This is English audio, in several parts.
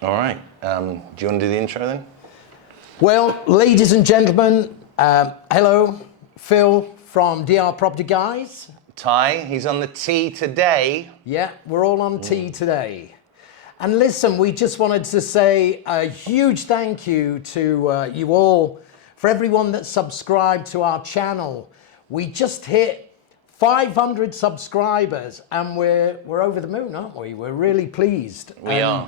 All right. Do you want to do the intro then? Well, ladies and gentlemen, hello, Phil from DR Property Guys. Ty, he's on the T today. Yeah, we're all on T today. And listen, we just wanted to say a huge thank you to you all, for everyone that subscribed to our channel. We just hit 500 subscribers and we're over the moon, aren't we? We're really pleased. We are.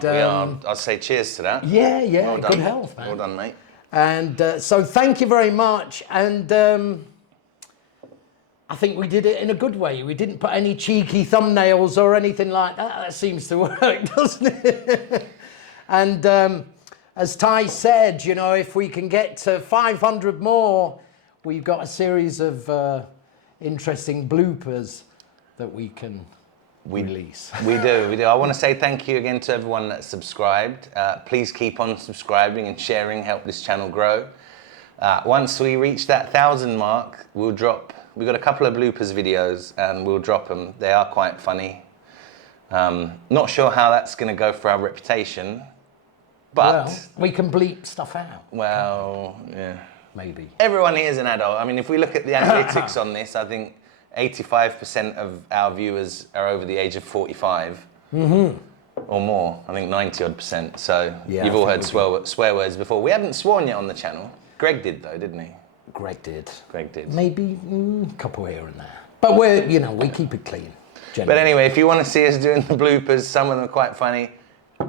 I'll say cheers to that. Yeah, Well done. good health, man. Well done, mate. And so thank you very much. And I think we did it in a good way. We didn't put any cheeky thumbnails or anything like that. That seems to work, doesn't it? And as Ty said, you know, if we can get to 500 more, we've got a series of interesting bloopers that we can release. We do. I want to say thank you again to everyone that subscribed. Please keep on subscribing and sharing, help this channel grow. Once we reach that 1,000 mark, we've got a couple of bloopers videos and we'll drop them. They are quite funny. Not sure how that's going to go for our reputation, but... Well, we can bleep stuff out. Well, yeah. Maybe. Everyone here is an adult. I mean, if we look at the analytics on this, I think 85% of our viewers are over the age of 45 or more. I think 90-odd%. So yeah, you've all heard swear words before. We haven't sworn yet on the channel. Greg did though, didn't he? Greg did. Maybe a couple here and there. But we keep it clean. Generally. But anyway, if you want to see us doing the bloopers, some of them are quite funny,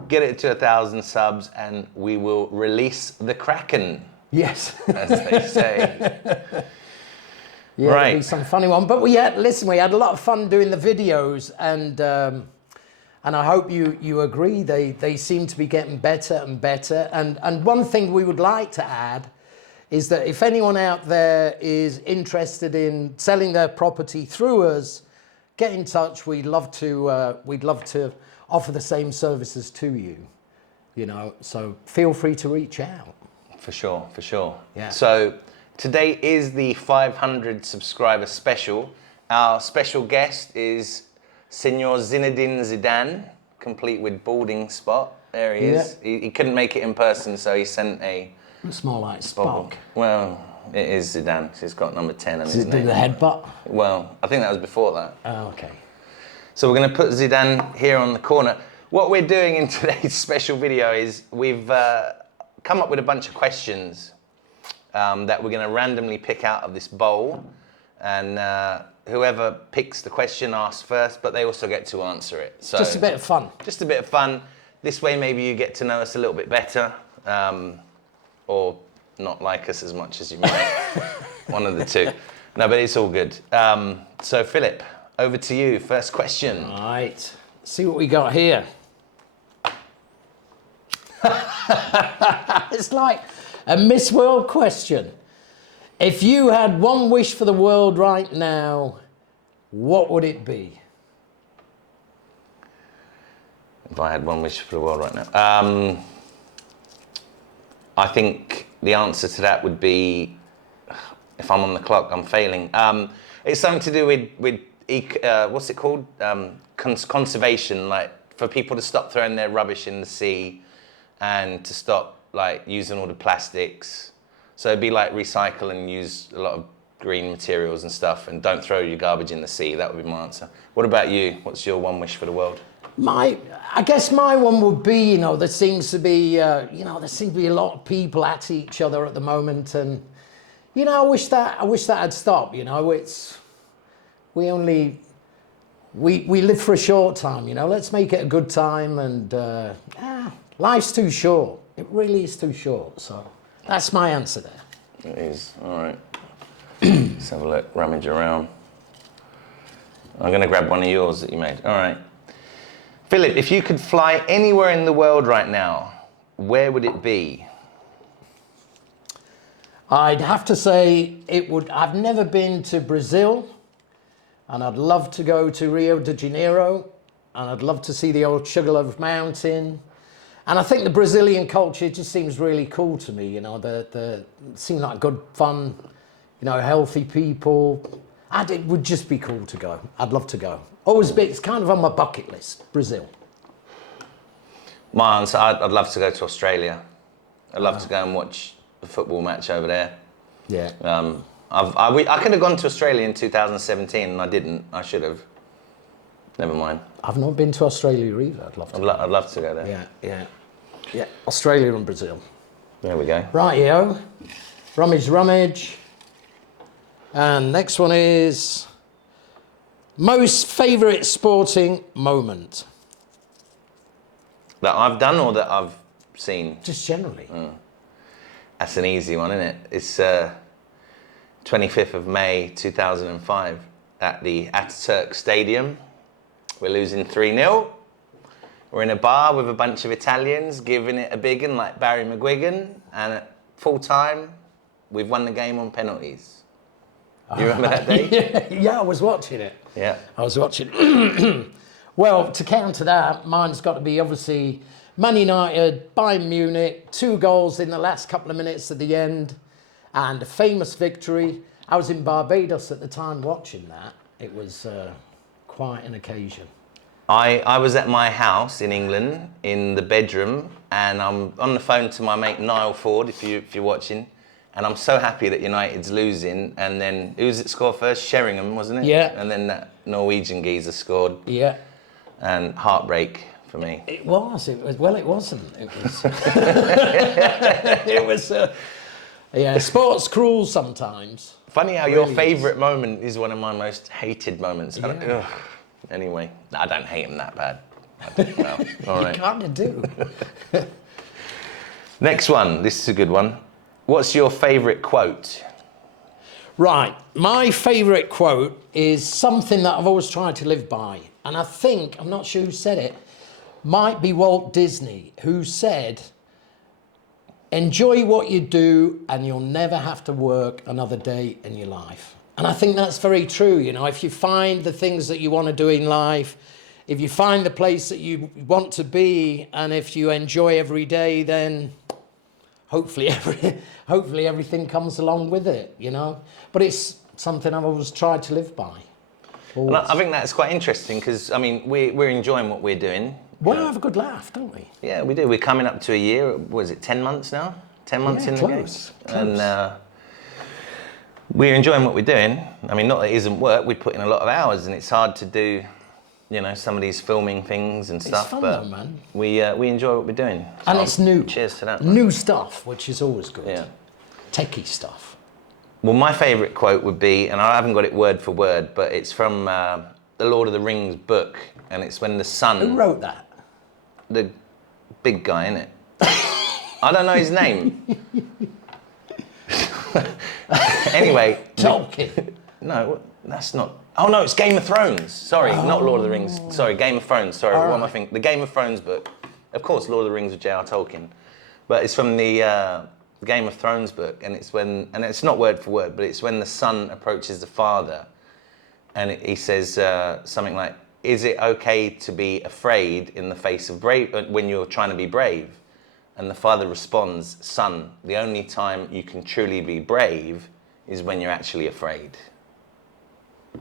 get it to 1,000 subs and we will release the Kraken. Yes. As they say. Yeah, right. There'll be some funny one. But we had a lot of fun doing the videos and I hope you agree. They seem to be getting better and better. And one thing we would like to add is that if anyone out there is interested in selling their property through us, get in touch. We'd love to offer the same services to you. You know, so feel free to reach out. For sure. Yeah. So today is the 500 subscriber special. Our special guest is Senor Zinedine Zidane, complete with balding spot. There he is. He couldn't make it in person, so he sent a... It's more like Spock. Well, it is Zidane. He's got number 10 on his name. Does it do the headbutt? Well, I think that was before that. Oh, okay. So we're going to put Zidane here on the corner. What we're doing in today's special video is we've come up with a bunch of questions that we're going to randomly pick out of this bowl. And whoever picks the question asks first, but they also get to answer it. So just a bit of fun. Just a bit of fun. This way maybe you get to know us a little bit better. Or not like us as much as you might. One of the two. No, but it's all good. So Philip, over to you. First question. All right. See what we got here. It's like a Miss World question. If you had one wish for the world right now, what would it be? If I had one wish for the world right now. I think the answer to that would be, if I'm on the clock, I'm failing. It's something to do with what's it called? Conservation, like for people to stop throwing their rubbish in the sea and to stop like using all the plastics. So it'd be like recycle and use a lot of green materials and stuff and don't throw your garbage in the sea. That would be my answer. What about you? What's your one wish for the world? I guess my one would be, there seems to be a lot of people at each other at the moment, and I wish that had stopped. We live for a short time. Let's make it a good time, and life's tue short. It really is too short. So that's my answer there. It is. All right. Let's have a look. Rummage around. I'm going to grab one of yours that you made. All right. Philip, if you could fly anywhere in the world right now, where would it be? I'd have to say I've never been to Brazil, and I'd love to go to Rio de Janeiro, and I'd love to see the old Sugarloaf Mountain. And I think the Brazilian culture just seems really cool to me, they seem like good fun, healthy people. It would just be cool to go. I'd love to go. It's kind of on my bucket list, Brazil. My answer, I'd love to go to Australia. I'd love to go and watch a football match over there. Yeah. I could have gone to Australia in 2017 and I didn't. I should have. Never mind. I've not been to Australia either. I'd love to. I'd love to go there. Yeah. Australia and Brazil. There we go. Rightio. Rummage. And next one is most favourite sporting moment. That I've done or that I've seen? Just generally. That's an easy one, isn't it? It's 25th of May 2005 at the Ataturk Stadium. We're losing 3-0. We're in a bar with a bunch of Italians giving it a big one like Barry McGuigan, and at full time, we've won the game on penalties. Do you remember that day? Yeah, I was watching it. Yeah. I was watching it. Well, to counter that, mine's got to be obviously Man United, Bayern Munich, 2 goals in the last couple of minutes at the end, and a famous victory. I was in Barbados at the time watching that. It was quite an occasion. I was at my house in England in the bedroom, and I'm on the phone to my mate Niall Ford, if you're watching, and I'm so happy that United's losing. And then who was it score first? Sheringham, wasn't it? Yeah. And then that Norwegian geezer scored. Yeah. And heartbreak for me. It was. Well, it wasn't. It was. It was. Yeah, sport's cruel sometimes. Funny how Really your favourite moment is one of my most hated moments. Yeah. Anyway, I don't hate him that bad. Well, all right. You kind of do. Next one. This is a good one. What's your favourite quote? Right. My favourite quote is something that I've always tried to live by. And I think, I'm not sure who said it, might be Walt Disney, who said, enjoy what you do and you'll never have to work another day in your life. And I think that's very true. You know, if you find the things that you want to do in life, if you find the place that you want to be, and if you enjoy every day, then hopefully everything comes along with it, you know. But it's something I've always tried to live by. And I think that's quite interesting because, I mean, we're enjoying what we're doing. We have a good laugh, don't we? Yeah, we do. We're coming up to a year. What is it, 10 months now? 10 months in the game? Close. And we're enjoying what we're doing. I mean, not that it isn't work. We put in a lot of hours and it's hard to do, you know, some of these filming things and stuff. It's fun but though, man. We enjoy what we're doing. And So it's new. Cheers to that. Man. New stuff, which is always good. Yeah. Techie stuff. Well, my favourite quote would be, and I haven't got it word for word, but it's from the Lord of the Rings book, and it's when the sun... Who wrote that? The big guy, innit? I don't know his name. Anyway. Tolkien. No, that's not... Oh no, it's Game of Thrones. Sorry, not Lord of the Rings. Sorry, Game of Thrones. Sorry, what am I thinking? The Game of Thrones book. Of course, Lord of the Rings with J.R. Tolkien. But it's from the Game of Thrones book, and it's when... And it's not word for word, but it's when the son approaches the father, and he says something like, is it okay to be afraid in the face of brave when you're trying to be brave? And the father responds, son, the only time you can truly be brave is when you're actually afraid.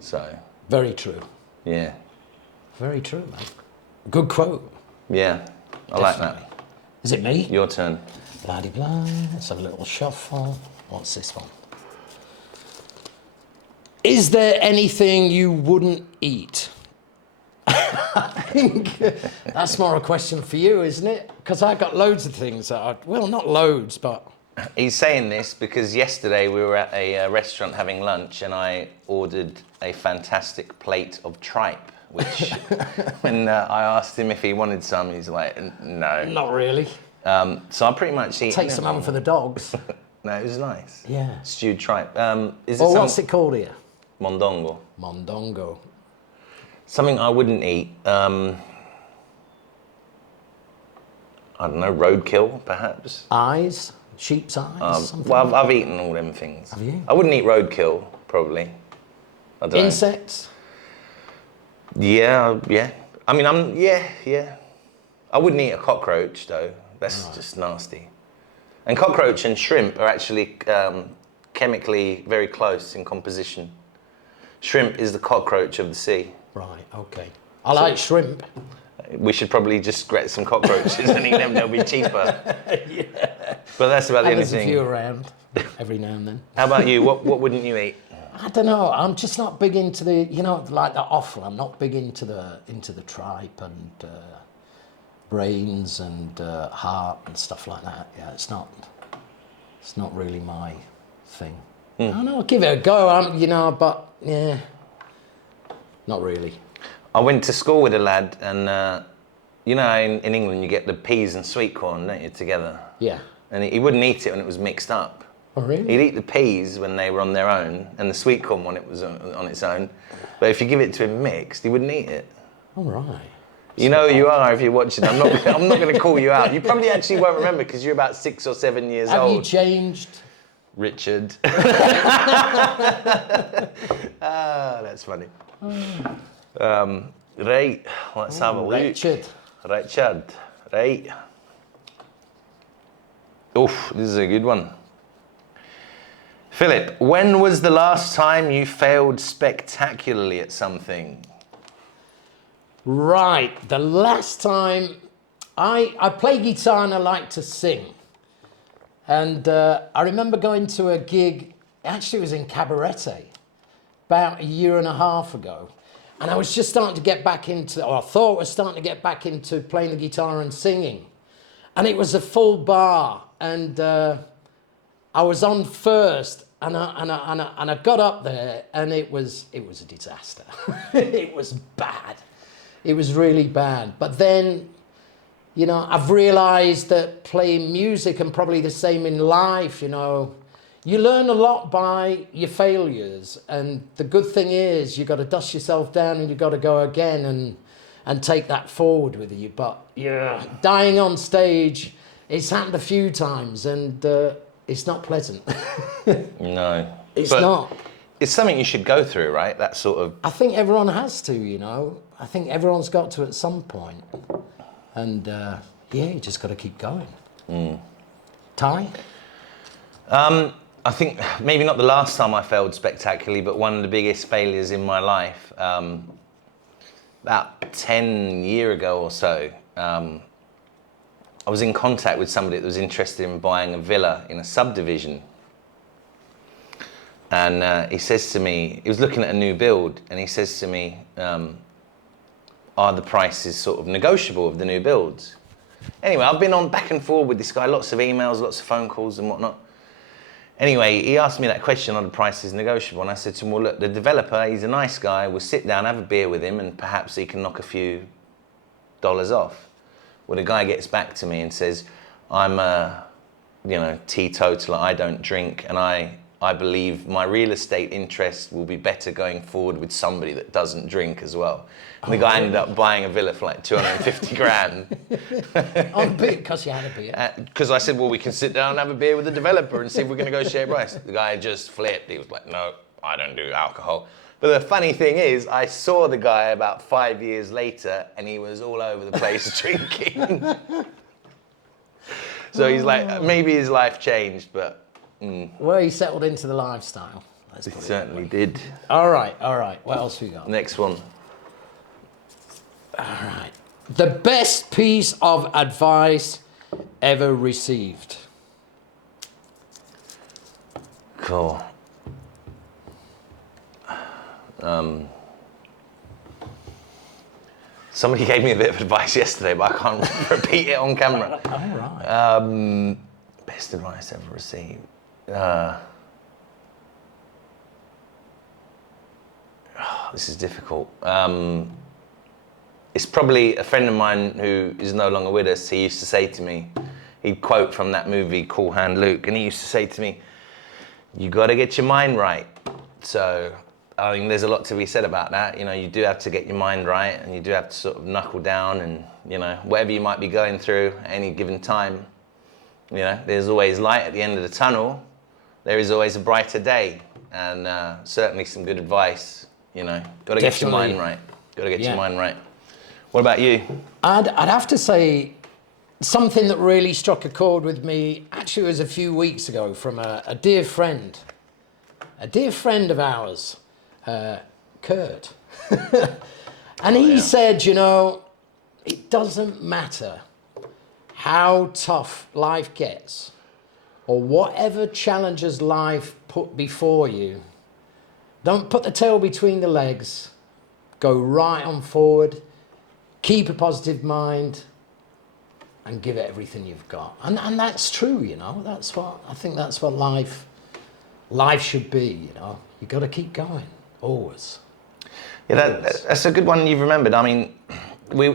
So. Very true. Yeah. Very true, man. Good quote. Yeah, I like that. Is it me? Your turn. Blah-de-blah. Let's have a little shuffle. What's this one? Is there anything you wouldn't eat? I think that's more a question for you, isn't it? Because I got loads of things that well, not loads, but... He's saying this because yesterday we were at a restaurant having lunch and I ordered a fantastic plate of tripe, which when I asked him if he wanted some, he's like, no. Not really. So I pretty much eat... Take some home for the dogs. No, it was nice. Yeah. Stewed tripe. Is it Well, what's it called here? Mondongo. Mondongo. Something I wouldn't eat. I don't know, roadkill, perhaps. Eyes? Sheep's eyes? Something Well, like I've eaten all them things. Have you? I wouldn't eat roadkill, probably. I don't Insects? know. Yeah. I mean, yeah. I wouldn't eat a cockroach, though. That's just nasty. And cockroach and shrimp are actually chemically very close in composition. Shrimp is the cockroach of the sea. Right, okay. I like shrimp. We should probably just get some cockroaches and eat them. They'll be cheaper. Yeah. But that's about the And only there's a thing. few around every now and then. How about you? What wouldn't you eat? I don't know. I'm just not big into the, like the offal. I'm not big into the tripe and brains and heart and stuff like that. Yeah, it's not really my thing. I don't know. I'll give it a go. But yeah, not really. I went to school with a lad, and in England you get the peas and sweet corn, don't you, together? Yeah. And he wouldn't eat it when it was mixed up. Oh, really? He'd eat the peas when they were on their own, and the sweet corn when it was on its own. But if you give it to him mixed, he wouldn't eat it. All right. You know who you are if you're watching. I'm not going to call you out. You probably actually won't remember because you're about 6 or 7 years old. Have you changed? Richard. That's funny. Right, let's have a look. Richard. Right. Oof, this is a good one. Philip, when was the last time you failed spectacularly at something? Right, the last time I play guitar and I like to sing. And I remember going to a gig, actually it was in Cabarete, about 1.5 years ago. And I was just starting to get back into, or I thought I was starting to get back into playing the guitar and singing. And it was a full bar, and I was on first, and I got up there, and it was a disaster. It was bad. It was really bad. But then, I've realized that playing music, and probably the same in life, you learn a lot by your failures. And the good thing is you've got to dust yourself down and you've got to go again and take that forward with you. But yeah, dying on stage, it's happened a few times, and it's not pleasant. No. It's not. It's something you should go through, right? That sort of... I think everyone has to, I think everyone's got to at some point. And you just got to keep going. Ty? I think maybe not the last time I failed spectacularly, but one of the biggest failures in my life. About 10 years ago or so, I was in contact with somebody that was interested in buying a villa in a subdivision. And he says to me, he was looking at a new build, and he says to me, are the prices sort of negotiable of the new builds? Anyway, I've been on back and forth with this guy, lots of emails, lots of phone calls and whatnot. Anyway, he asked me that question, are the prices negotiable? And I said to him, well, look, the developer, he's a nice guy. We'll sit down, have a beer with him, and perhaps he can knock a few dollars off. Well, the guy gets back to me and says, I'm a, teetotaler, I don't drink, and I believe my real estate interest will be better going forward with somebody that doesn't drink as well. And the guy ended up buying a villa for like 250 grand. On beer, because you had a beer. Because I said, well, we can sit down and have a beer with the developer and see if we can negotiate a price. The guy just flipped. He was like, no, I don't do alcohol. But the funny thing is, I saw the guy about 5 years later, and he was all over the place drinking. So he's like, maybe his life changed, but... Well, he settled into the lifestyle. He certainly did. All right. What else we got? Next one. All right. The best piece of advice ever received. Cool. Somebody gave me a bit of advice yesterday, but I can't repeat it on camera. All right. Best advice ever received. This is difficult. It's probably a friend of mine who is no longer with us. He used to say to me, he'd quote from that movie Cool Hand Luke, and he used to say to me, you got to get your mind right. So, I mean, there's a lot to be said about that. You do have to get your mind right, and you do have to sort of knuckle down, and, whatever you might be going through at any given time, there's always light at the end of the tunnel. There is always a brighter day, and certainly some good advice. Got to get your mind right. Got to get your mind right. What about you? I'd have to say something that really struck a chord with me. Actually, it was a few weeks ago from a dear friend of ours, Kurt, and he said, it doesn't matter how tough life gets or whatever challenges life put before you. Don't put the tail between the legs. Go right on forward. Keep a positive mind and give it everything you've got. And that's true, you know. I think that's what life should be, you know. You got to keep going, always. Yeah, that's a good one you've remembered. I mean,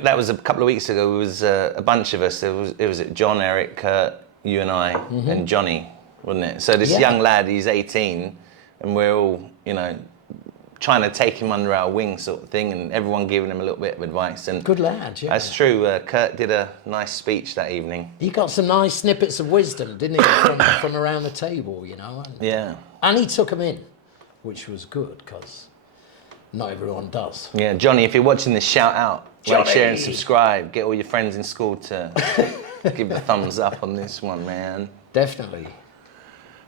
that was a couple of weeks ago. It was a bunch of us. It was John, Eric, Kurt, you and I, and Johnny, wasn't it? So this young lad, he's 18, and we're all, you know, trying to take him under our wing sort of thing, and everyone giving him a little bit of advice. And good lad, yeah. That's true. Kurt did a nice speech that evening. He got some nice snippets of wisdom, didn't he, from around the table, you know? And he took them in, which was good, because not everyone does. Yeah, Johnny, if you're watching this, shout out. Johnny. Like, share and subscribe. Get all your friends in school to give the thumbs up on this one, man. Definitely.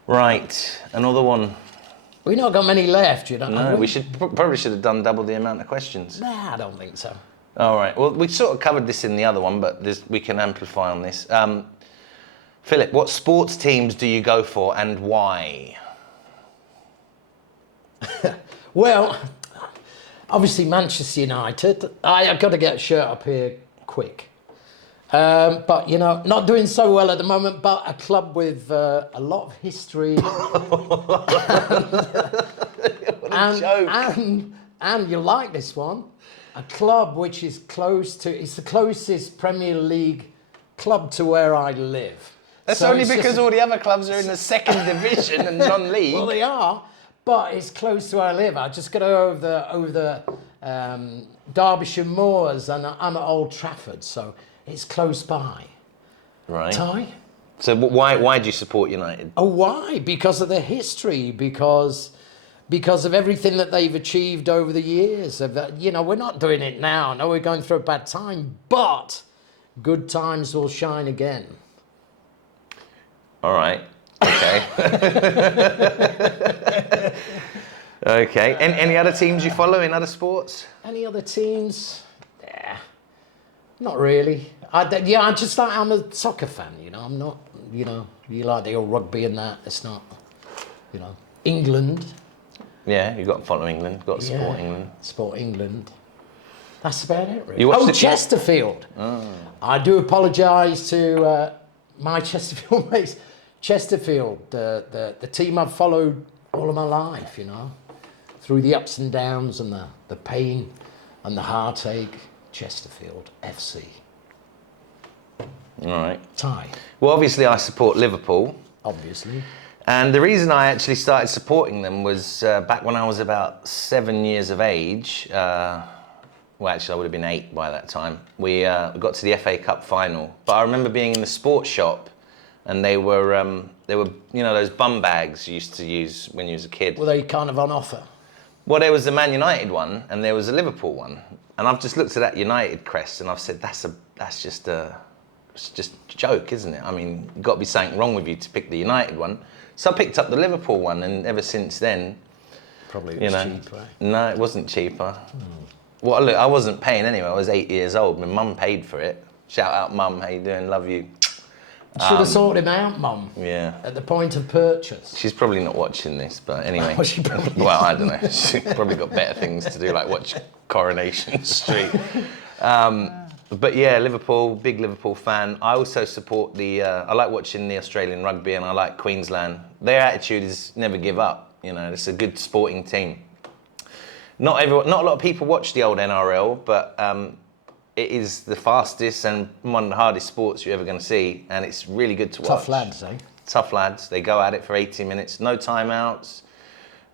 Right, another one. We've not got many left, you know. No, we probably should have done double the amount of questions. Nah, I don't think so. All right. Well, we sort of covered this in the other one, but we can amplify on this. Philip, what sports teams do you go for and why? Well, obviously Manchester United. I've got to get a shirt up here quick. But, you know, not doing so well at the moment, but a club with a lot of history. And you'll like this one. A club which is it's the closest Premier League club to where I live. That's so only because all the other clubs are in the second division and non-league. Well, they are, but it's close to where I live. I just got to go over the Derbyshire Moors, and I'm at Old Trafford, so it's close by. Right. Ty? So why do you support United? Oh, why? Because of the history, because of everything that they've achieved over the years. You know, we're not doing it now. No, we're going through a bad time, but good times will shine again. All right. Okay. Okay. Any other teams you follow in other sports? Any other teams? Yeah, not really. I'm a soccer fan, you know. I'm not, you know, you like the old rugby and that. It's not, you know, England. Yeah, you've got to follow England. You've got to support England. Support England. That's about it, really. Chesterfield. Oh. I do apologise to my Chesterfield mates. Chesterfield, the team I've followed all of my life, you know, through the ups and downs and the pain and the heartache. Chesterfield FC. All right. Ty. Well, obviously I support Liverpool. Obviously. And the reason I actually started supporting them was back when I was about 7 years of age. Well, actually, I would have been 8 by that time. We got to the FA Cup final. But I remember being in the sports shop, and they were you know, those bum bags you used to use when you was a kid. Were they kind of on offer? Well, there was the Man United one, and there was a Liverpool one. And I've just looked at that United crest, and I've said, that's just a joke, isn't it? I mean, you've got to be something wrong with you to pick the United one. So I picked up the Liverpool one, and ever since then, probably it was cheaper. No, it wasn't cheaper. Well, look, I wasn't paying anyway. I was 8 years old. My mum paid for it. Shout out, Mum. How you doing? Love you. Should have sorted him out, Mum. Yeah. At the point of purchase. She's probably not watching this, but anyway. Oh, she probably well, I don't know. She's probably got better things to do, like watch Coronation Street. But yeah, Liverpool, big Liverpool fan. I also support I like watching the Australian rugby, and I like Queensland. Their attitude is never give up. You know, it's a good sporting team. Not a lot of people watch the old NRL, but it is the fastest and one of the hardest sports you're ever going to see, and it's really good to watch. Tough lads, eh? Tough lads. They go at it for 80 minutes. No timeouts,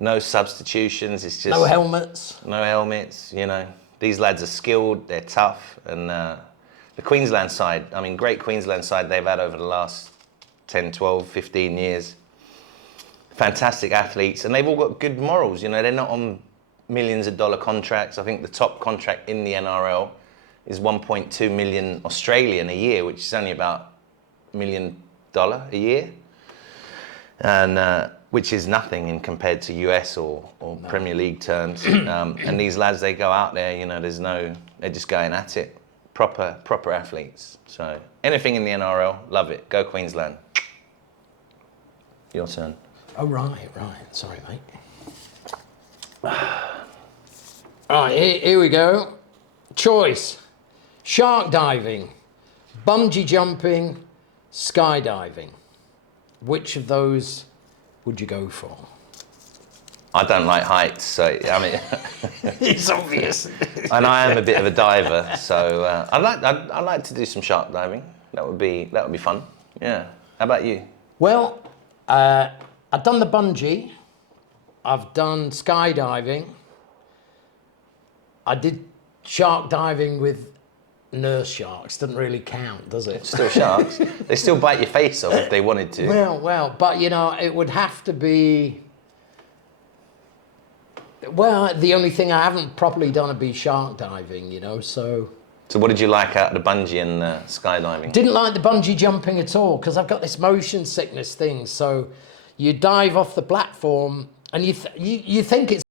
no substitutions. It's just no helmets. No helmets. You know, these lads are skilled. They're tough, and the Queensland side. I mean, great Queensland side they've had over the last 10, 12, 15 years. Fantastic athletes, and they've all got good morals. You know, they're not on millions of dollar contracts. I think the top contract in the NRL is 1.2 million Australian a year, which is only about $1 million a year, and which is nothing in compared to US or Premier League terms. And these lads, they go out there, you know, they're just going at it. proper athletes. So anything in the NRL, love it. Go Queensland. Your turn. Oh, right. Sorry, mate. All right, here we go. Choice: shark diving, bungee jumping, skydiving. Which of those would you go for? I don't like heights, so I mean, It's obvious. and I am a bit of a diver, so I'd like to do some shark diving. That would be fun. Yeah. How about you? Well, I've done the bungee. I've done skydiving. I did shark diving with nurse sharks. Doesn't really count, does it? Still sharks. They still bite your face off if they wanted to. Well, but you know, it would have to be. Well, the only thing I haven't properly done would be shark diving, you know, so. So what did you like out of the bungee and skydiving? Didn't like the bungee jumping at all because I've got this motion sickness thing. So you dive off the platform and you think it's